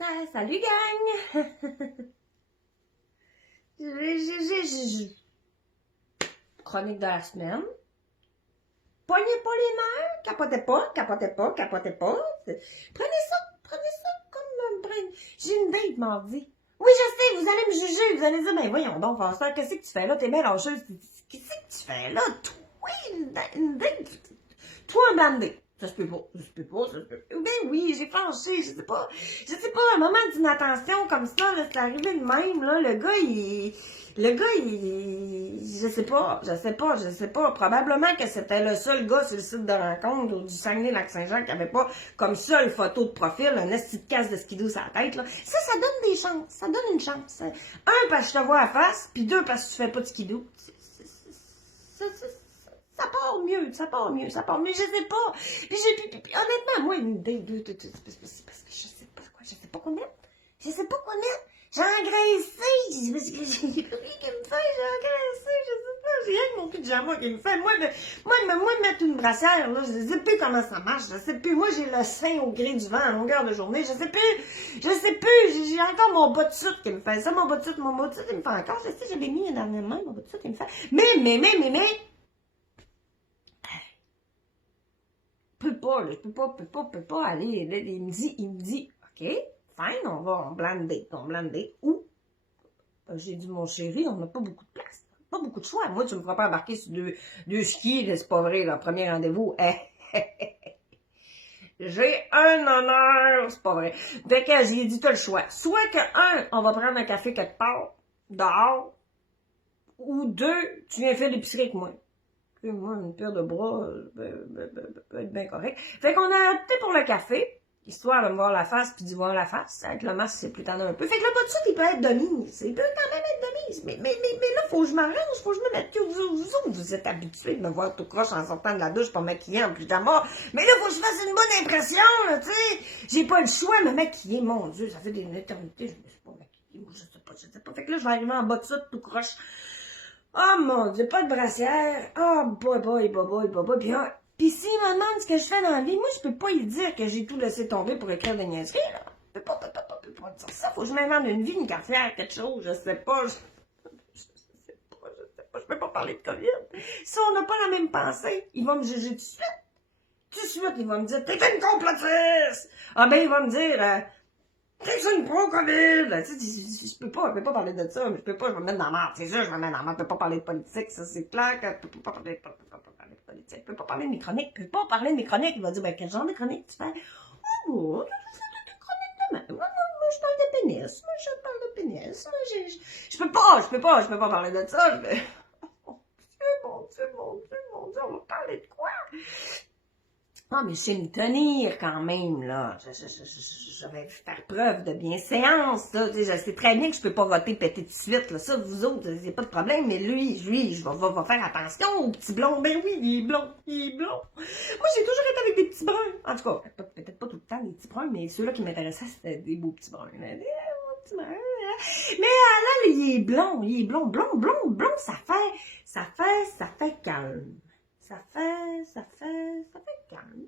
Ah, salut gang! Chronique de la semaine. Poignez pas les mains, capotez pas, capotez pas, capotez pas. Prenez ça comme un... J'ai une date mardi. Oui, je sais, vous allez me juger, vous allez dire, ben voyons donc, François, qu'est-ce que tu fais là? T'es bien lâcheuse. Qu'est-ce que tu fais là? Toi, une date? Toi, un bandé. Ça se peut pas, ça se peut pas, ça se peut pas. Ben oui, j'ai flanché, je sais pas, un moment d'inattention comme ça, là, c'est arrivé de même, là, je sais pas, probablement que c'était le seul gars sur le site de rencontre du Saguenay-Lac-Saint-Jean qui avait pas comme seule photo de profil, un esti de casse de skidoo sur la tête, là. Ça donne des chances, ça donne une chance. Un, parce que je te vois à face, puis deux, parce que tu fais pas de skidoo. Ça part mieux, je sais pas. Puis honnêtement, moi, une date, c'est parce que je sais pas quoi mettre. J'ai engraissé, parce que j'ai rien qui me fait, j'ai engraissé, je sais pas, j'ai rien que mon pyjama qui me fait. Moi, de mettre une brassière, là, je sais plus comment ça marche, je sais plus. Moi, j'ai le sein au gré du vent à longueur de journée, je sais plus, j'ai encore mon bas de soute qui me fait ça, mon bas de soute, il me fait encore, je sais, je l'ai mis dernièrement, mon bas de soute, il me fait. Mais, je peux pas aller, là, il me dit, ok, fine, on blander, ou, j'ai dit, mon chéri, on n'a pas beaucoup de place, pas beaucoup de choix, moi, tu me feras pas embarquer sur deux skis, là, c'est pas vrai, le premier rendez-vous, j'ai un honneur, c'est pas vrai, fait que j'ai dit, t'as le choix, soit que, on va prendre un café quelque part, dehors, ou deux, tu viens faire l'épicerie avec moi. Moi, une paire de bras peut être bien correct. Fait qu'on a opté pour le café, histoire de me voir la face puis d'y voir la face. Avec le masque, c'est plus tendance un peu. Fait que le bas de suite, il peut être de mise. Il peut quand même être de mise. Mais là, faut que je m'arrange, faut que je me mette. Vous êtes habitués de me voir tout croche en sortant de la douche pour maquiller en pyjama. Mais là, faut que je fasse une bonne impression, là, tu sais. J'ai pas le choix de me maquiller. Mon Dieu, ça fait des éternités. Je me suis pas maquillée. Je sais pas. Fait que là, je vais arriver en bas de suite, tout croche. Oh mon Dieu, pas de brassière. Oh boy. Puis s'il me demande ce que je fais dans la vie, moi je peux pas lui dire que j'ai tout laissé tomber pour écrire des niaiseries, là. Je peux pas dire ça. Faut que je m'invente une vie, une carrière, quelque chose, je sais pas. Je peux pas parler de COVID. Si on n'a pas la même pensée, il va me juger tout de suite. Tout de suite, il va me dire, t'es une complotiste! Ah ben, il va me dire, c'est une pro-COVID! Je peux pas parler de ça, mais je vais me mettre dans la merde. C'est sûr, je vais me mettre dans la merde. Je peux pas parler de politique, ça c'est clair. Je peux pas parler de politique. Je peux pas parler de mes chroniques. Il va dire, ben, quel genre de chronique tu fais? Oh, tu fais des chroniques de même. Moi, je parle de pénis. Je peux pas parler de ça. Mon Dieu, on va parler de quoi? Ah, mais je sais me tenir quand même, là. Je vais faire preuve de bienséance, là. Je sais très bien que je peux pas voter pété de suite, là. Ça, vous autres, c'est pas de problème, mais lui, je vais faire attention au petit blond. Ben oui, il est blond. Moi, j'ai toujours été avec des petits bruns. En tout cas, peut-être pas tout le temps des petits bruns, mais ceux-là qui m'intéressaient, c'était des beaux petits bruns. Des beaux petits bruns. Mais là, il est blond. Blond, ça fait calme. Ça fait calme.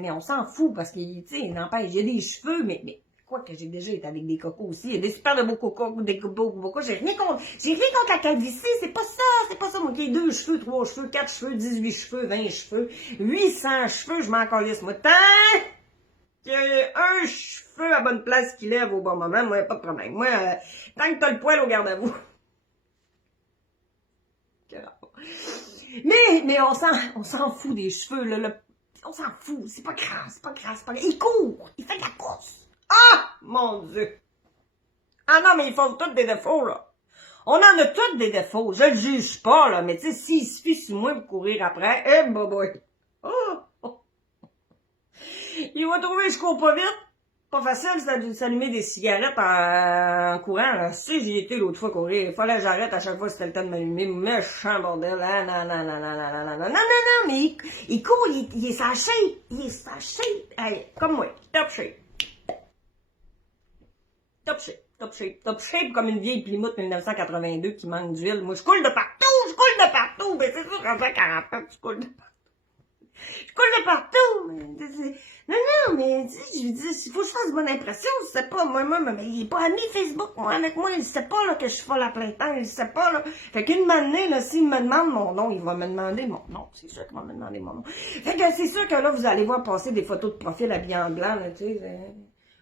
Mais on s'en fout parce que, tu sais, n'empêche, j'ai des cheveux, mais quoi que j'ai déjà été avec des cocos aussi. Il y a des super de beaux cocos, des beaux cocos. J'ai rien contre la calvitie, c'est pas ça, moi, qui ai 2 cheveux, 3 cheveux, 4 cheveux, 18 cheveux, 20 cheveux, 800 cheveux, je m'en calisse, moi. Tant qu'il y a un cheveu à bonne place qui lève au bon moment, moi, y a pas de problème. Moi, tant que t'as le poil au garde à vous. Mais on s'en fout des cheveux, là. On s'en fout, c'est pas grave. Il court, il fait de la course. Ah, mon Dieu. Ah non, mais ils font tous des défauts, là. On en a tous des défauts, je le juge pas, là, mais tu sais, s'il suffit sur moi pour courir après, boy. Oh. Il va trouver que je cours pas vite. Pas facile, ça de s'allumer des cigarettes en courant, là. Si j'y étais l'autre fois courir, il fallait que j'arrête à chaque fois que c'était le temps de m'allumer. Méchant bordel. Ah, non, mais il court, il est sa shape. Hey, comme moi, top shape comme une vieille Plymouth 1982 qui manque d'huile. Moi, je coule de partout, mais c'est sûr qu'en fait 40 ans, tu coules de partout. Je coulais partout. Non, mais, tu sais, je veux dire, il faut que je fasse bonne impression, c'est pas, moi, mais il est pas ami Facebook, moi, avec moi, il sait pas, là, que je suis folle à plein temps, il sait pas, là. Fait qu'une matinée, là, s'il me demande mon nom, il va me demander mon nom, c'est sûr qu'il va me demander mon nom. Fait que c'est sûr que là, vous allez voir passer des photos de profil habillés en blanc, là, tu sais,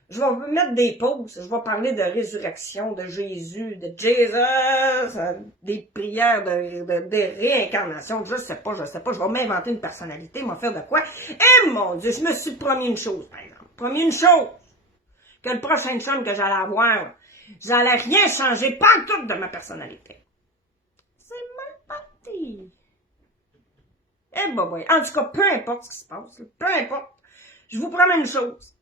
je vais mettre des pauses, je vais parler de résurrection, de Jésus, de Jesus, des prières de réincarnation, je sais pas, je vais m'inventer une personnalité, m'en faire de quoi. Eh mon Dieu, je me suis promis une chose, par exemple. Promis une chose, que le prochain chum que j'allais avoir, j'allais rien changer, pas tout de ma personnalité. C'est mal parti. Eh ben ouais, en tout cas, peu importe ce qui se passe, peu importe, je vous promets une chose.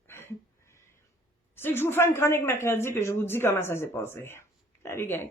C'est que je vous fais une chronique mercredi puis je vous dis comment ça s'est passé. Salut gang!